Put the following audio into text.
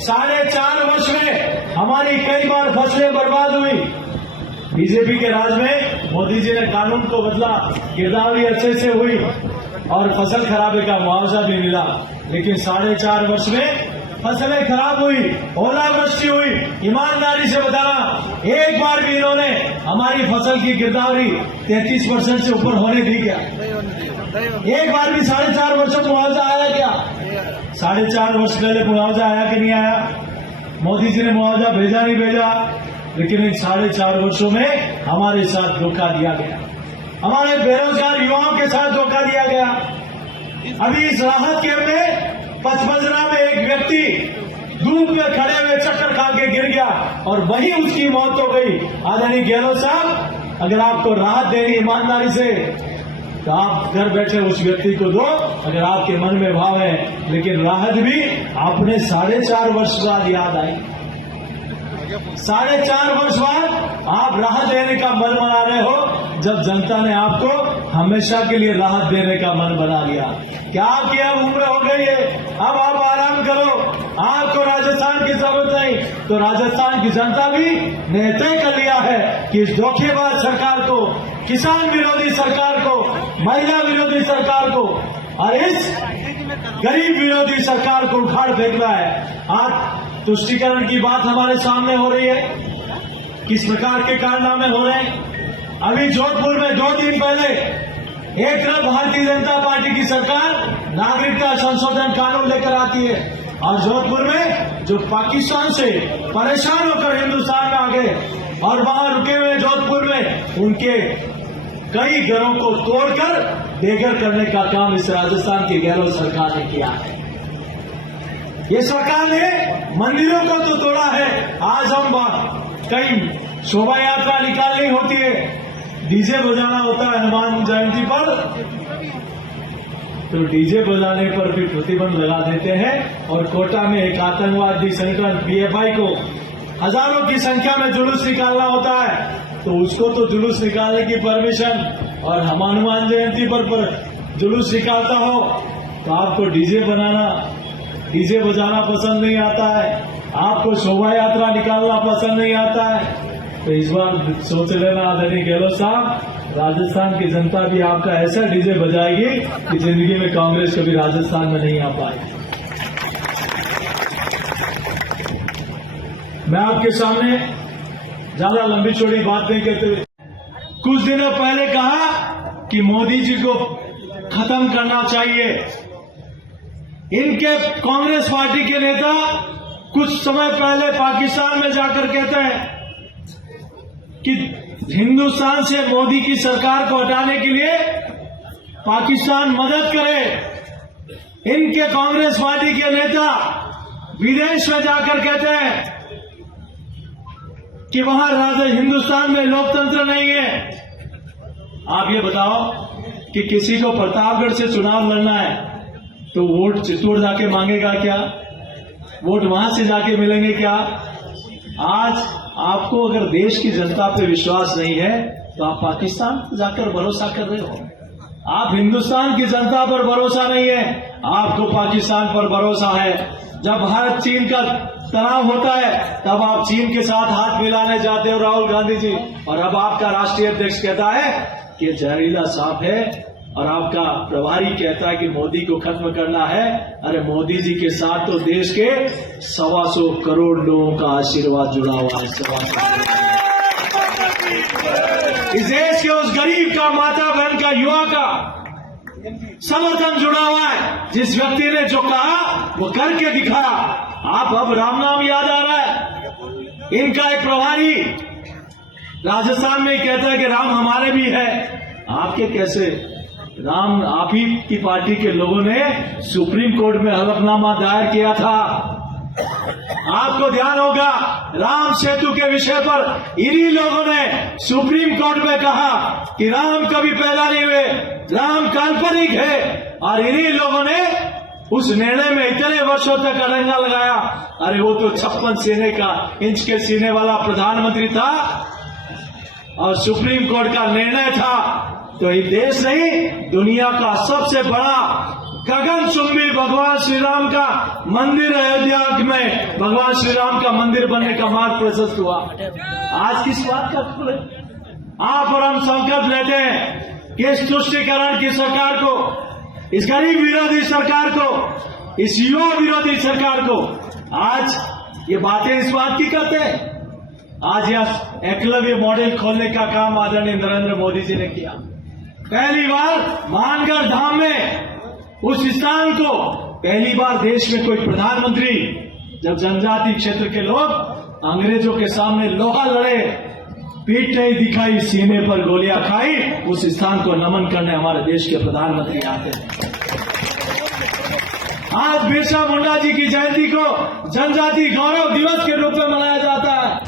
4.5 वर्ष में हमारी कई बार फसलें बर्बाद हुई। बीजेपी के राज में मोदी जी ने कानून को बदला, गिरदावरी अच्छे से हुई और फसल खराबे का मुआवजा भी मिला। लेकिन 4.5 वर्ष में फसलें खराब हुई, ओलावृष्टि हुई। ईमानदारी से बताना, एक बार भी इन्होंने हमारी फसल की गिरदावरी 33% से ऊपर होने दी क्या? एक बार भी 4.5 वर्षों में मुआवजा आया क्या? 4.5 वर्ष पहले मुआवजा आया कि नहीं आया? मोदी जी ने मुआवजा भेजा नहीं भेजा? लेकिन इन 4.5 वर्षों में हमारे साथ धोखा दिया गया, हमारे बेरोजगार युवाओं के साथ धोखा दिया गया। अभी इस राहत कैंप में पचपदरा में एक व्यक्ति धूप में खड़े हुए चक्कर खा के गिर गया और वहीं उसकी मौत हो गई। आदरणीय गहलोत साहब, अगर आपको राहत देनी ईमानदारी से तो आप घर बैठे उस व्यक्ति को दो, अगर आपके मन में भाव है। लेकिन राहत भी आपने 4.5 वर्ष बाद याद आई। 4.5 वर्ष बाद आप राहत देने का मन बना रहे हो, जब जनता ने आपको हमेशा के लिए राहत देने का मन बना लिया। क्या आपकी अब उम्र हो गई है, अब आप आराम करो, आपको राजस्थान की जरूरत नहीं। तो राजस्थान की जनता भी ने तय कर लिया है कि इस धोखेबाज सरकार को, किसान विरोधी सरकार को, महिला विरोधी सरकार को और इस गरीब विरोधी सरकार को उखाड़ फेंकना है। आज तुष्टीकरण की बात हमारे सामने हो रही है, किस प्रकार के कारनामे हो रहे हैं। अभी जोधपुर में 2 दिन पहले एक तरफ भारतीय जनता पार्टी की सरकार नागरिकता संशोधन कानून लेकर आती है और जोधपुर में जो पाकिस्तान से परेशान होकर हिंदुस्तान में आ गए और वहां रुके हुए जोधपुर में उनके कई घरों को तोड़कर बेघर करने का काम इस राजस्थान की गहलोत सरकार ने किया है। ये सरकार ने मंदिरों को तो तोड़ा है। आज हम कई शोभा यात्रा निकालनी होती है, डीजे बजाना होता है हनुमान जयंती पर, तो डीजे बजाने पर भी प्रतिबंध लगा देते हैं। और कोटा में एक आतंकवादी संगठन पीएफआई को हजारों की संख्या में जुलूस निकालना होता है, तो उसको तो जुलूस निकालने की परमिशन, और हम हनुमान जयंती पर जुलूस निकालता हो तो आपको डीजे बजाना पसंद नहीं आता है, आपको शोभा यात्रा निकालना पसंद नहीं आता है। तो इस बार सोच लेना आदरणीय गहलोत साहब, राजस्थान की जनता भी आपका ऐसा डीजे बजाएगी कि जिंदगी में कांग्रेस कभी राजस्थान में नहीं आ पाएगी। मैं आपके सामने ज्यादा लंबी चौड़ी बात नहीं कहते हुए कुछ दिनों पहले कहा कि मोदी जी को खत्म करना चाहिए। इनके कांग्रेस पार्टी के नेता कुछ समय पहले पाकिस्तान में जाकर कहते हैं कि हिंदुस्तान से मोदी की सरकार को हटाने के लिए पाकिस्तान मदद करे। इनके कांग्रेस पार्टी के नेता विदेश में जाकर कहते हैं कि वहां हिंदुस्तान में लोकतंत्र नहीं है। आप ये बताओ कि किसी को प्रतापगढ़ से चुनाव लड़ना है तो वोट चित्तौड़ जाके मांगेगा क्या? वोट वहां से जाके मिलेंगे क्या? आज आपको अगर देश की जनता पे विश्वास नहीं है तो आप पाकिस्तान जाकर भरोसा कर रहे हो। आप हिंदुस्तान की जनता पर भरोसा नहीं है, आपको पाकिस्तान पर भरोसा है। जब भारत चीन का तनाव होता है तब आप चीन के साथ हाथ मिलाने जाते हो राहुल गांधी जी, और अब आपका राष्ट्रीय अध्यक्ष कहता है कि जहरीला सांप है और आपका प्रभारी कहता है कि मोदी को खत्म करना है। अरे मोदी जी के साथ तो देश के 125 करोड़ लोगों का आशीर्वाद जुड़ा हुआ है। इस देश के उस गरीब का, माता बहन का, युवा का समर्थन जुड़ा हुआ है। जिस व्यक्ति ने जो कहा वो करके दिखाया। आप अब राम नाम याद आ रहा है। इनका एक प्रभारी राजस्थान में कहता है कि राम हमारे भी है। आपके कैसे राम? आप ही की पार्टी के लोगों ने सुप्रीम कोर्ट में हलफनामा दायर किया था। आपको ध्यान होगा, राम सेतु के विषय पर इन्हीं लोगों ने सुप्रीम कोर्ट में कहा कि राम कभी पैदा नहीं हुए, राम काल्पनिक है, और इन्हीं लोगों ने उस निर्णय में इतने वर्षों तक अड़ंगा लगाया। अरे वो तो 56 इंच के सीने वाला प्रधानमंत्री था और सुप्रीम कोर्ट का निर्णय था। तो ये देश नहीं, दुनिया का सबसे बड़ा गगनचुंबी भगवान श्री राम का मंदिर अयोध्या में भगवान श्री राम का मंदिर बनने का मार्ग प्रशस्त हुआ। आज किस बात का फल है? आप और हम संकल्प लेते हैं कि इस तुष्टीकरण की सरकार को, इस गरीब विरोधी सरकार को, इस युवा विरोधी सरकार को, आज ये बातें इस बात की करते हैं। आज यह एकलव्य मॉडल खोलने का काम आदरणीय नरेंद्र मोदी जी ने किया। पहली बार मानगढ़ धाम में उस स्थान को पहली बार देश में कोई प्रधानमंत्री, जब जनजाति क्षेत्र के लोग अंग्रेजों के सामने लोहा लड़े, पीठ नहीं दिखाई, सीने पर गोलियां खाई, उस स्थान को नमन करने हमारे देश के प्रधानमंत्री आते हैं। आज बिरसा मुंडा जी की जयंती को जनजाति गौरव दिवस के रूप में मनाया जाता है।